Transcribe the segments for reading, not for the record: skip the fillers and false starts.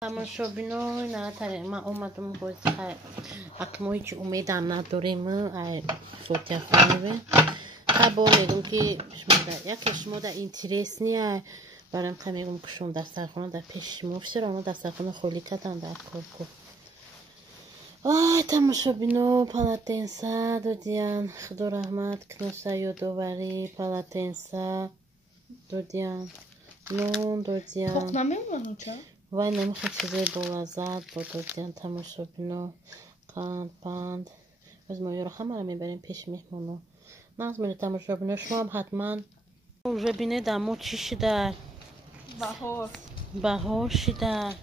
تماشابینای نه من اومدم بازی اکمایی که امیدم نداریم ای فوتیافانه تا با میگم که شما در اینترس نیه برام که میگم که شما دسترخانه در پیش مفشر اما دسترخانه خولی کردن در کارکو آی تماشابینو پالاتنسا دودیان خدا رحمت کنسا یادواری پالاتنسا دودیان نون دودیان خب نمیمونم چه؟ وای نمیخواد چیزای بلازد با دودیان تماشابینو قند پند از ما یارو همه رو میبریم پیش میهمونو ناز میره تماشابینو شما هم حتما اونجا بینه دمو چی شده بهار شده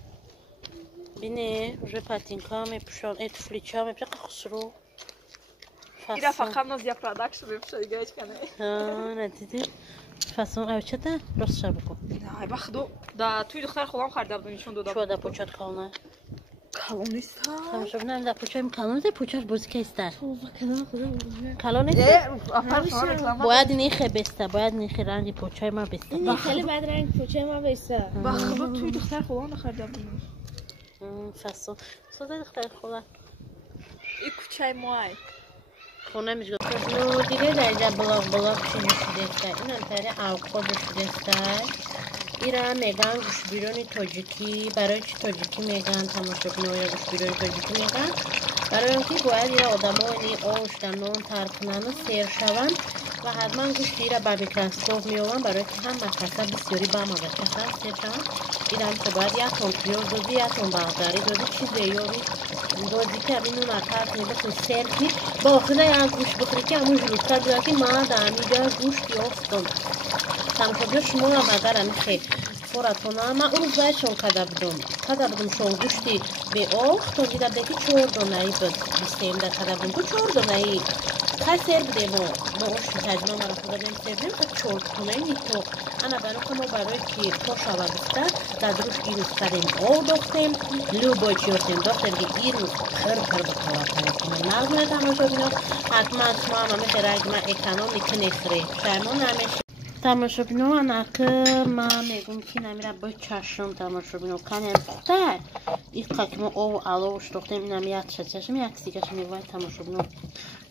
بینه اونجا پاتینکا میپوشن ای توفلیچا میپوشن خسرو ایره فقط ناز یا پرادکشن میپوشه دیگه هیچ کنه ندیدی فصل اوچه ده راست شب بکن نه بخدو دا توی دختر خودم خریده بودم ایشون دو چوه دا پوچات کالنه کلون نیست تماشابینو هم دا پوچایم کالون ده پوچاش بوزی که ایسته کلون خودم کالون نیسته؟ باید نیخه بسته باید نیخه رنگی پوچای ما بسته این خیلی بد رنگ پوچای ما بسته بخدو توی دختر خودم خریده بودم فصل صدای دختر خودم این کوچه مای خونه میشه دیگه در اینجا بلاغ چی نشده این انتره اوقاد شده ایران میگن گوش بیرونی تاجیکی برای چی تاجیکی میگن تماشابینو یا گوش بیرونی تاجیکی میگن برای اینکه باید ایران آدم های آش در نون ترکنن سیر شون و حتما گوشت ایران با میکروسکوپ میومن برای که هم مکاسب بسیاری با ما بچه سیر شون ایران که باید یک تون پیاز دادی یک تون بغداری دادی چیز یاری دادی که همین اون اکرد میبسون سیر کی با آخیده یک گوشت بخوری که همون جلوتر بیاد که ما در امیده گوشتی افتون تماشابینو شما هم اگر همیشه فورتونه من اون روزایشون کده بودم شون گوشتی به آخ تو دیده بده که 4 دانه‌ای بستیم در کده بودم تو 4 دانه‌ای که سر بده ما اوشتی تجمع مرا خدا بیم سر بیم که 4 دانه‌ای نیتو انا برای ما برای که تو شوه بسته در دروش ایروز کدیم آو داختیم لو باچی داختیم که ایروز پر بکلا کنیم نظمه تماشابینو حتما شما هم همیشه رگمه اکنامی که نخری شایمان همیشه تماشابینو انکه من میگم که نمیره با چشم تماشابینو کنیم پختر این که ما او علوش دختیم این هم یک چشم یک سیگش میگوی تماشابینو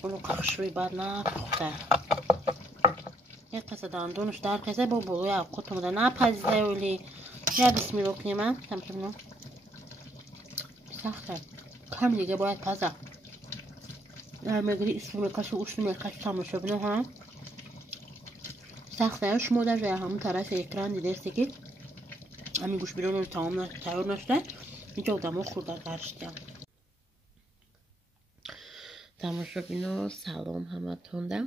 اونو کخشوی بعد نه پختر یک کسی داندونش در کسی با بلوی اوقات اومده نه پزیده اولی یا بسمیلو کنیم هم تماشابینو سخته کم دیگه باید پزه میگری اسمو میکش و اوشتو میکش تماشابینو ها سخته شما در همون طرف اکران دیدسته که همین گوش بیرون رو تمام نشده اینجا آدم ها خورده گرشتیم تماشابینو سلام همه تونده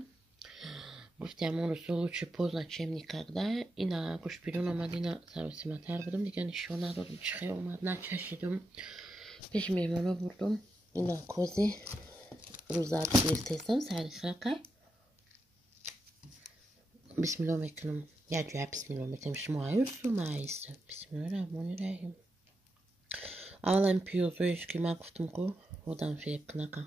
گفتیم اون رسولو چه پوز نچیم نیکرده اینا گوش بیرون آمد اینا سروسیمه تر بودم دیگه نشون ندادم چه خیلی اومد نچشیدم پیش میرمانو بردم اینا کوزی روزات گرفتیستم سری خرکر بسم الله میکنم یا جواب بسم الله میکنم شما هایوسو ما هایسته بسم الله الرحمن الرحیم اولا این پیوزویش که ما گفتم که خودم فکر نکن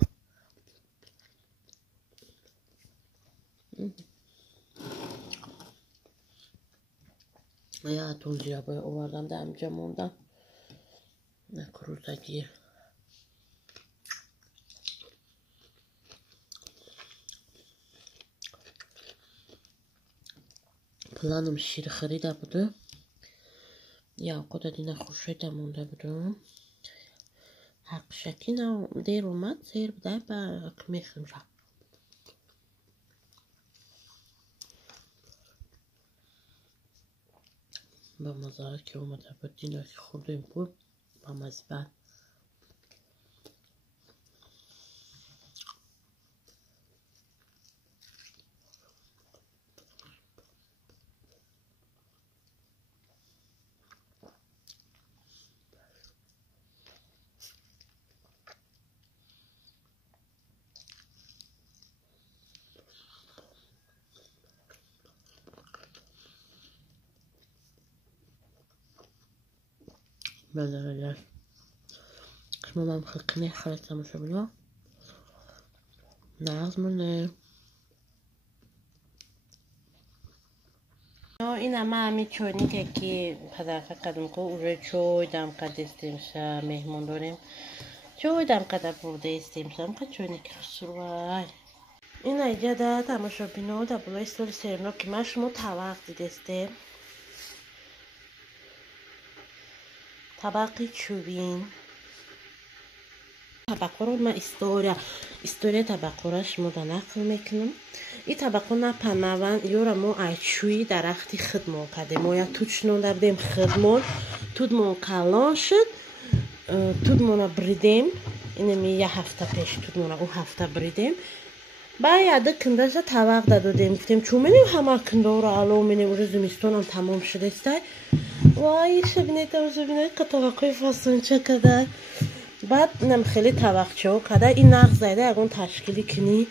یا تون جیابه اووردم در اینجا موندم نکروزه گیر پلانم شیر خریده بوده یا قدر دینا خوشیده مونده بودم حق شکی نه دیر اومد سیر بوده با میخیم شد با مزاره که اومده بود دینا که خوردیم بود با مزبن بله شما من خلقنی خلق تماشابینو نظمونه اینا ما همی چونی که پدرخه قدم که اوره چوی دم قد استیمشا مهمون داریم چوی دم قد برده استیمشا هم که چونی که خسروای این ایجا ده تماشا بینو ده بلا استوری سرنو که من شما طبق دیدسته طبقی چوبین طبقه رو من استوریا طبقه رو شما ده نقل میکنم این طبقه نپنوان یورا ما ایچوی درختی خدمون کده ما یا توچنون دردیم خدمون تودمون کلان شد تودمون بریدیم اینمی یه هفته پیش تودمون او هفته بریدیم باید کندش طبق دادیم گفتیم چون منیم همه کنده رو علو منیم روز زمستون تمام شده است وای شبینه که طبقه فاصله چه کده بعد نم خیلی طبق چو کده این نقض زایده اگون تشکیلی کنی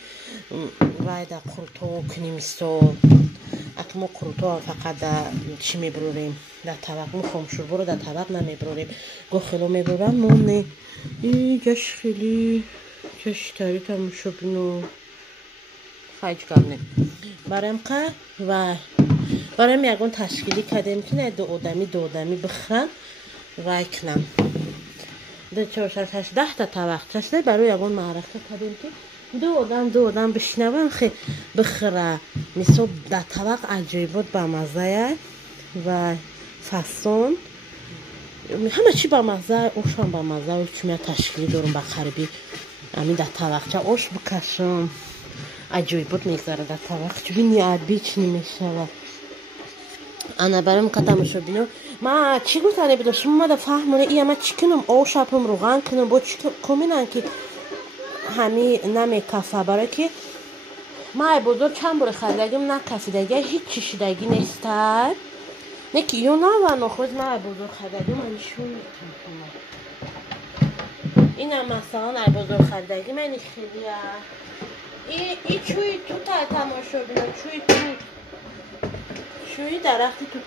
وای دا قرطو کنی میستو اکمو قرطو فقط دا چی میبروریم دا طبق مخوام شور برو دا طبق نمیبروریم گو خیلو میبرورم مونه ای جاش خیلی جاش تاری تماشا بینو خیلی کنیم برایم که و برایم یکون تشکیلی کدیم که دو آدمی بخرن و کنم دو چهار شش هشت 10 تا طبق چشته برای یکون معرکه کدیم که دو آدم بشنون خیلی بخره مثل در طبق عجیبات با مزه و فسون همه چی با مزه اوشان با مزه و چون تشکیلی دارم با خربی همین در طبق چه اوش بکشم عجیبات میگذاره در طبق چون نیاد بیچ نمیشه انا برام کتامشو بینو ما چی گفتنه بیدم شما ما فهمونه ای اما چی کنم اوش اپم روغن کنم با چی کمینن که همی نمی کافه برای که ما بزرگ چند بار خریدگیم نه کافیدگی هیچ چیشیدگی نیستد نه که یو نه و نخوز ما بزرگ خریدگیم منشون میتونم این هم مثلا ای بزرگ خریدگی منی خیلی ای چوی تو تماشا بینو چوی درختی تو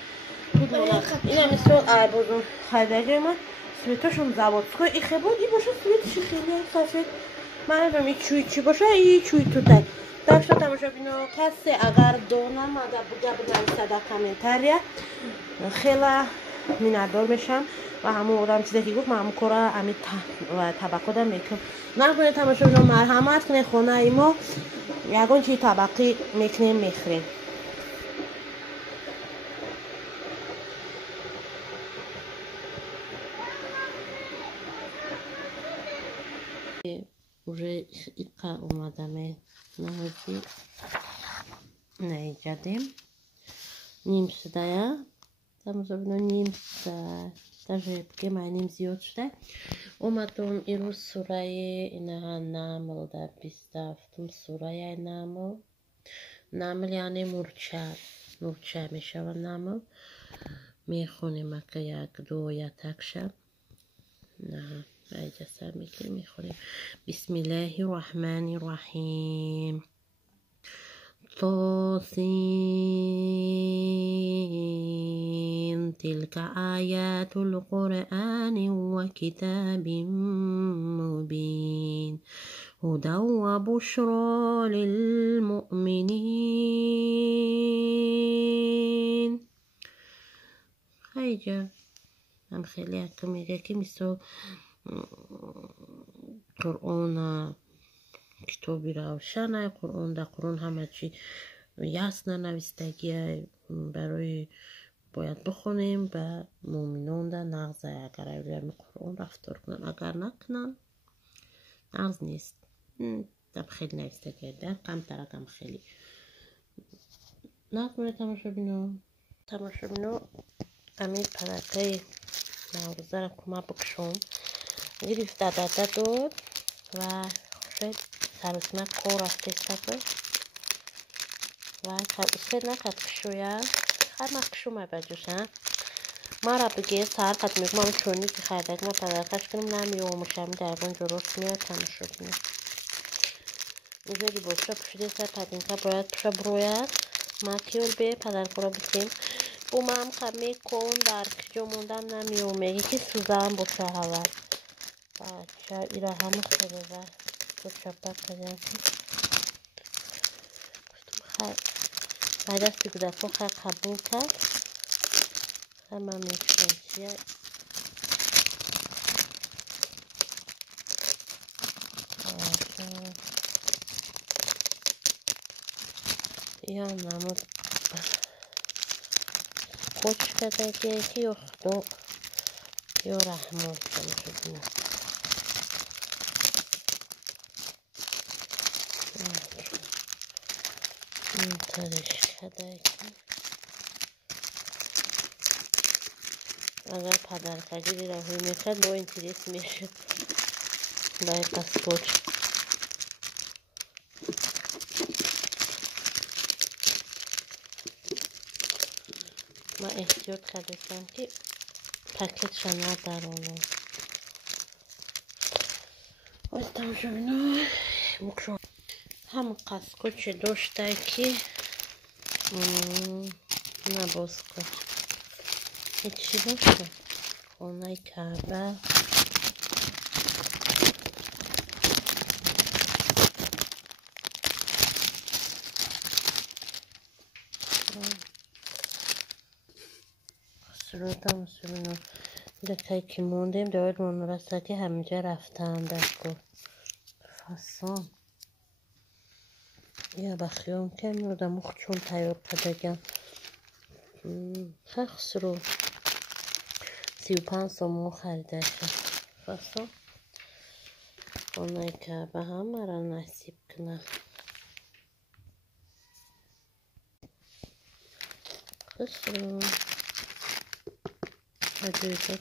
این هم مثل ای بزرگ خریدگی من سویتاشون زباد که ای خیباد ای باشه سویتشی خیلی سفید من رو می چوی باشه ای چوی تو تای داشته تماشا بینو کسی اگر دونم ماده بگه صدا کامنتاریا خیلی میندار میشم و همون آدم چیزی که گفت من همون کارا امی طبقه دارم میکنم نکنه تماشا بینو مرحمت کنه خونه ای ما یکون چی طبقی میکنیم میخریم уже ика اومدم نهازی نیجدیم نیم شده یا تماشا بینو نیم شده даже بگه من نیم زیاد شده اومدم ایروز سوره اینها نمل در 27 سوره نمل یعنی مرچه میشه و نمل میخونیم که یک دو یا تک شب نه ایجا سر میکنیم میخونیم بسم الله الرحمن الرحیم طاسين تلك آيات القرآن وكتاب مبين هدى وبشرى للمؤمنين هيجا هم خیلی حکم میگه که مثل قرآن کتابی روشنه قرآن در قرآن همه چی یاسنا نویستگی برای باید بخونیم به مؤمنان در نغزه اگر اولیای قرآن رفتار کنن اگر نکنن نغز نیست در خیلی نویستگی در کم ترکم خیلی نکنه تماشا بینو امید پدرکه نوروزه را کمه بکشم گریف داده داد و خوشت سرسمه کور رفته سفر و سید نکد کشویا خیلی مکشومه بجوشن ما را بگه سر قد میگم چونی که خریدک ما پدرکش کنیم نمیومشم درگون جروش میاد تماشا بینم اینجوری باشه پشیده سر پدینکه باید پشه بروید ما کیول به پدرکو را بسیم بومم خمی کن در کجا موندم نمیومه یکی سوزم باشه هوا بچه ایره همه خیلی و تو چپک کردیم خیلی دستی که دفعه خیلی قبول کرد Tamam ya. Yanımı koç kadar gereki yoktu. Yorahım olsun şuna. Tarış kadar ki. Agar padarka giri rahuy mekhad bo interes meshe. Дай поскочь. من احتیاط کردم که پکتش ندارم. واسطم شما مکرم. هم قسکوچ داشته که نباسکو. هیچی باشه. خونه کعبه. سرودم سرودم دکایی که موندیم داید منورستی همینجا رفتم دکو فاسون یا بخیام که میردم مخچون تیار پدگم خیلی سرو 35 سومو خریده شد فاسون اونایی که به هم مرا نصیب کنه خیلی سرو هدویده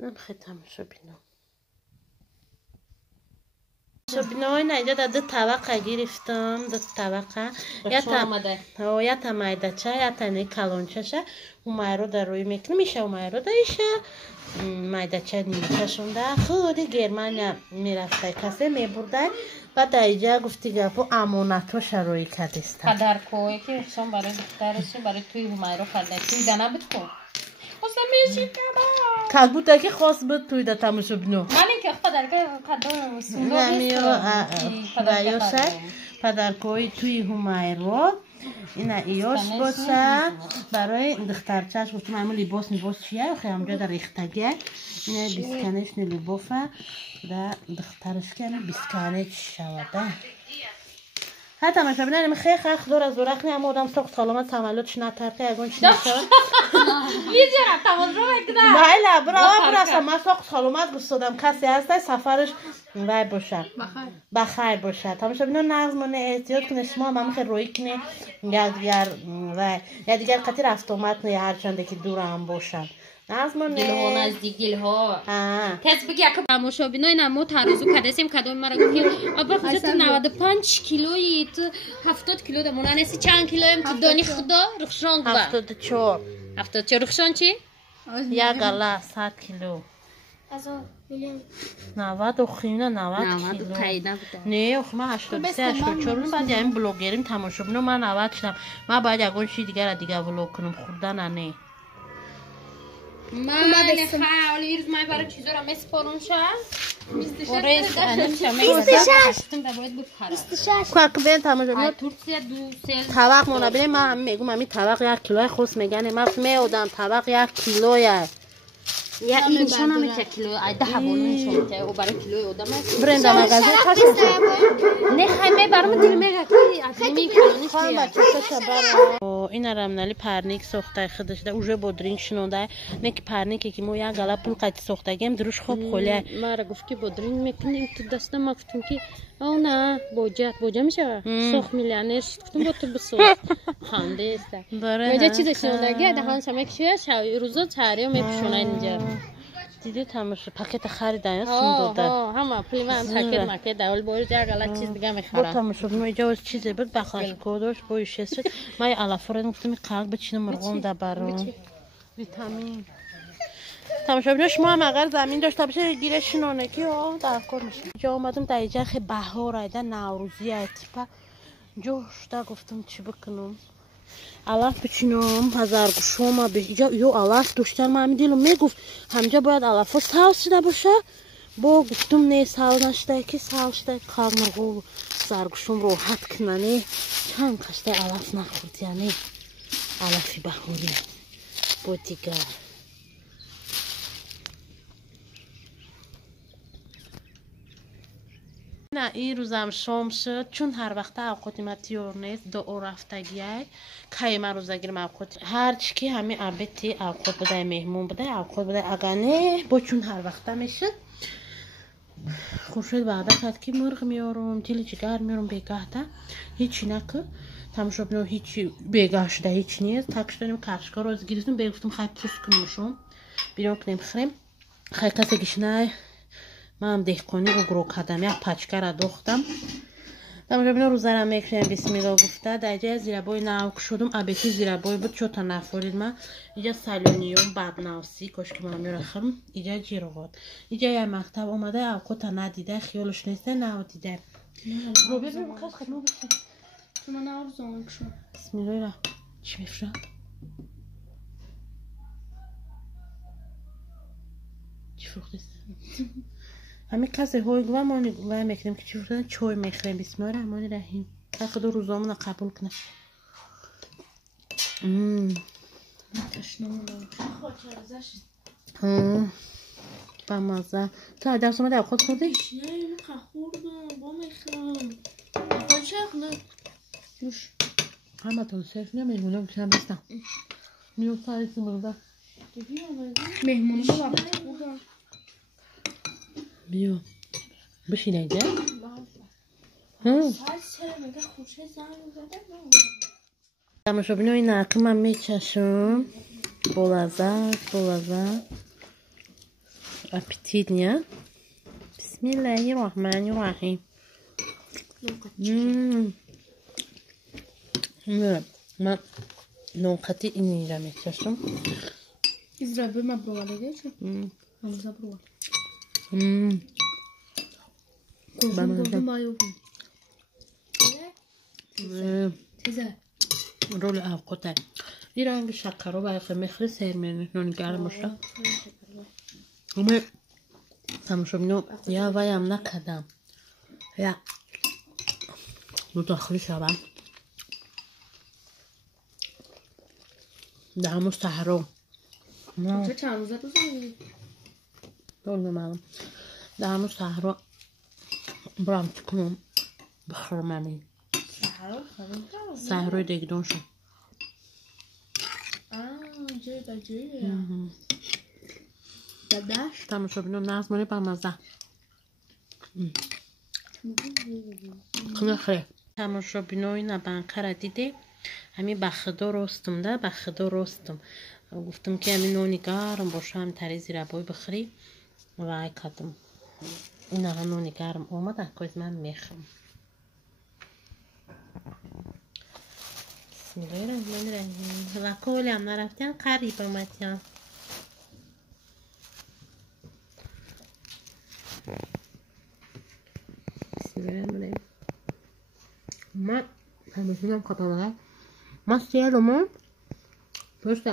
نمخیتم شو بینم شو بینم این اینجا در دو طبقه گرفتم دو طبقه یا تا مایده چه یا تا نی کلونچه شه اومای رو در روی میکنم میشه اومای رو دایشه مایده چه نیمچه شونده خودی گرمانیا میرفته کسی میبرده بعد اینجا گفتی گفت امانتوش روی کردیست پدرکوی که شما برای دخترش برای توی اومای رو کرده توی دنه بتکن خواستم میشی کبا کل بود که خواست بود توی ده تماشا بینو من اینکه پدرکوی کدام سونو نیست پدرکوی توی اومای رو اینا ایاش باشه برای دخترچهش گفتم همون لباس چیه خیلی همونجا در ریختگه اینا بیسکنش نلوبافه در دخترش که بیسکنش شوده حتی من شبینه خیلی دور از دورق نیم آدم ساخت سلامت تملودش نترقی اگون چی نشود میزیرم تماز رو بگذارم بله برا من ساخت سلامت گستادم کسی هسته سفرش وای باشه بخیر باشه تمام شبینه نظمانه احتیاط کنه شما هم خیلی روی کنه یا دیگر قطعی رفت آمد نه هر چنده که دور هم باشن نظمانه دلها نزدیک دلها تست بگی اکا تماشا بینای نمو ترازو کدسیم کدام مرا گفت ابا خودت 95 کیلویی تو 70 کیلو ده مونن اسی چند کیلویم تو دانی خدا رخشان گوا 74 رخشان چی؟ یا گلا 100 کیلو ازو میلیون 90 خیونه 90 کیلو نه خب من 83 84 بعد این بلوگریم تماشا بینم من 90 شدم من باید اگون چی دیگر بلوگ کنم خوردن نه من حالی ایرز مای برای چیزا را مسپارون شد 26 کاکبین تماشا بینم ترکیه دو سل طبق مونه بینیم من میگم همین طبق 1 کیلو خورس میگن من میودم طبق 1 کیلویه یا اینشان هم 1 کیلو ده حوالون شده او برای کیلوی آدم است برند مغازه نه خیلی برام دیل میگه که اصلی این رمنالی پرنیک ساخته خودش ده اوجه بودرینگ شنونده نه که پرنیکی که مو یا گلا پول قطع ساخته گیم دروش خوب خوله مرا گفت که بودرینگ میکنیم تو دست ما گفتم که او نه بوجه میشه ساخت میلیانش گفتم با تو بساخت خنده است میگه چیزی شنونده دهان شما که شوی روزا چهاری میپشونه اینجا دیدی تماشا پاکت خریدن سوندوده همه پول من پاکت مکه اول باید جا چیز دیگه میخرم تماشا اینجا چیزی بود بخلاش کودش بویش است من علافورن گفتم قلب بچینم مرغون ده برام ویتامین تماشا بینه شما هم اگر زمین داشته باشه گیرش نونکی در کار میشه جا اومدم در اینجا خیلی بهار ایده نوروزی ایتیپا جوش دا گفتم چی بکنم علف بچینم هزارگوشوما به اینجا یو علف داشتن من دیلم میگفت همینجا باید علف ها سال شده باشه با گفتم نه سال نشده که سال شده کار مرغو هزارگوشوم راحت کنه چند کشته علف نخورد یعنی علفی بهاری با دیگر. نه این روزم شام شد چون هر وقت اوقات ما تیور نیست دو رفتگیه که ما روزگیر اوقات هر چی که همین عبتی اوقات بده مهمون بده اوقات بده اگر نه با چون هر وقت میشه خورشید بعدا کرد که مرغ میارم دیل جگر میارم بگهده هیچی نکن تماشا بینم هیچی بگه شده هیچ نیست تکش داریم کرشکا رو از گیرستم بگفتم خیلی پوست کنمشون بیرون کنیم خریم خیلی کسی گشنه من هم دهقانی رو گروه کردم یک پچکه را دوختم تماشا بینم روزه میکنم بسم الله گفته در جای زیرابای ناوک شدم ابیتی زیرابای بود چون تا نفورید من اینجا سالونیوم بدناسی کاش که من میرخم اینجا جیروات اینجا یه مکتب اومده اوقات ندیده خیالش نیسته نه دیده رو ببینم کاش خدمه بشه تو من آرزوان شد بسم الله را چی میفرم چی فروختیست همین کسی هوی گوه ما نگوه میکنیم که چی فروختن چوی میخریم بسم الله الرحمن الرحیم تا دو روزامون قبول کنه با مزه تا درس اومده خود خوردی؟ نه اینو خوردم با میخوام خود چرخ نه روش همه تون سرف نمیمونم که هم بستم میون سایسی مرده مهمونی با وقت خوردم بیو بشین اینجا ساعت چرا میگه خوشه زنگ زده تماشا بینو این نرکم من میچشم بولازه اپیتید نیا بسم الله الرحمن الرحیم من نوقتی اینی را میچشم İzrabe ma provare geçe. Hamza prova. Koşun mayo. Teze. رول اوقاته این رنگ شکر رو برای مخری سیر میرنه نونی گرم باشه اما تماشا بینو یا ویم نکدم یا دو داخلی شبم در همون سهرو چه چند روزه تو زنی؟ دول نمالم در همون سهرو برام چکنم بخرمانی سهروی دگدون شد جه داداش تماشا بینو نظمانی با مزه کنه خیلی تماشا بینو این بنقره دیده همین بخدا رستم ده بخدا رستم گفتم که همین نونی گرم باشه هم تری زیر بای بخری و کدم این هم نونی گرم اومد اکویز من میخرم بسم الله الرحمن الرحیم و کلی هم نرفتیم قریب اومدیم بسم الله الرحمن الرحیم من همشونم کتانه من سیالمون پشت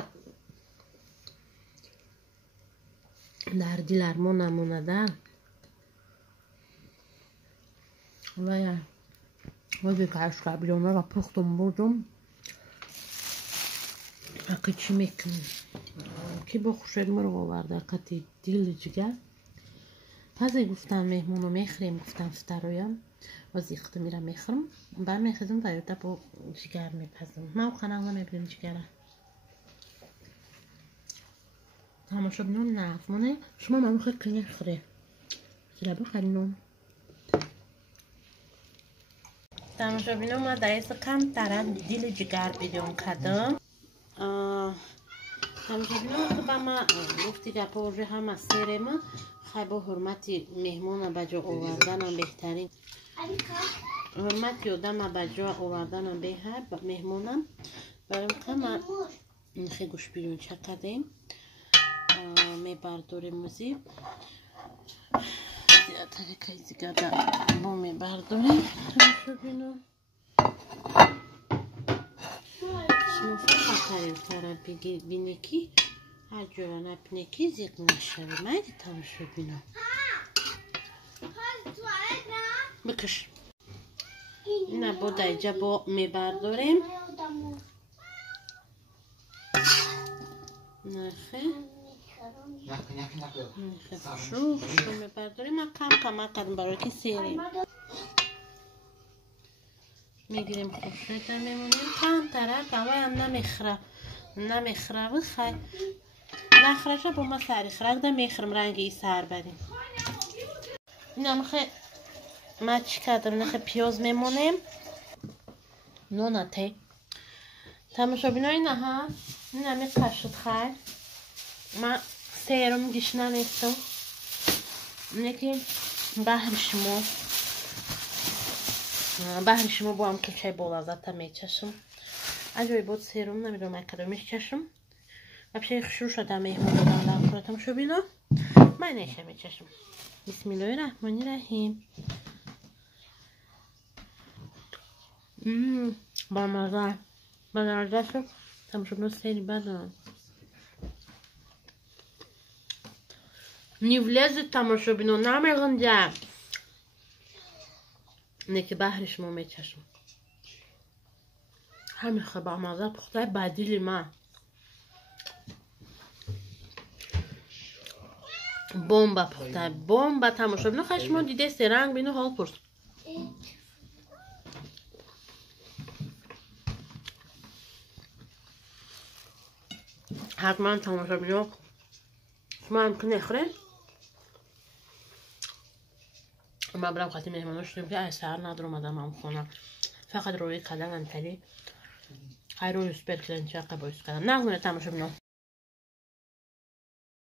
در دیلرمون نمونده و یا وزی کارش بیونه را پختم بردم اگه چی میکنم کی بخوشید مرو آورده کتی دیل جگر پس گفتم مهمونو میخریم گفتم فترویم وزی اخت میرم میخرم بر میخزم و یوتا با جگر میپزم ما خانه نمیبریم جگره تماشا بینون نفمونه شما منو خیلی کنی خره زیرا بخری نون تماشا بینون ما دایست کم ترم دیل جگر بیدون کدم تماشا بینون که با ما گفتی که پروژه هم از سیر ما خیلی با حرمتی مهمون بجا آوردنم بهترین حرمتی آدم بجا آوردنم بهتر مهمونم برای که من خیلی گوش بیرون چکدیم میبرداریم موزی زیادتر کهیزی گردم با میبرداریم تماشا بینو شما فقط طرف بینی که هر جورا نپینه که زیق نشوی مایدی تماشا بینو بکش اینا با دایجا با میبرداریم نخه شو میپرداریم. ما کم کردیم برای که سیریم میگیریم. خوب شده میمونیم کم طرف هوا هم نمیخره بخوای نخرشه با ما سری خرک ده میخرم رنگی سر بریم. این هم خیلی ما چی کردم نخه پیاز میمونیم نوناته تماشا بینایی نه ها. این همی قشت خیل ما سیرم گیش نمیستم یکی بحر شما با هم که چای بولازت تا میچشم اجایی بود سیرم نمیدونم اکده میچشم و بشه خشور شده میهمون دادم لب خورتم شو بینا من نیشه میچشم. بسم الله الرحمن الرحیم. با مزه با درجه شد تماشا بینو سیری بدم не влезет تماشا بینو نمیغنده اینه که بحرش ما میچشم همین خبا مزه پخته بدیلی من بومبا پخته بومبا تماشا بینو خشما دیده سرنگ بینو حال پرس حتما تماشا بینو شما هم که نخوره ما برام خاطر مهمانو شدیم که از سهر ندار اومدم هم خونه فقط روی کلن انتلی های روی سپر کلن چه قبایست کردم نگونه تماشا بینو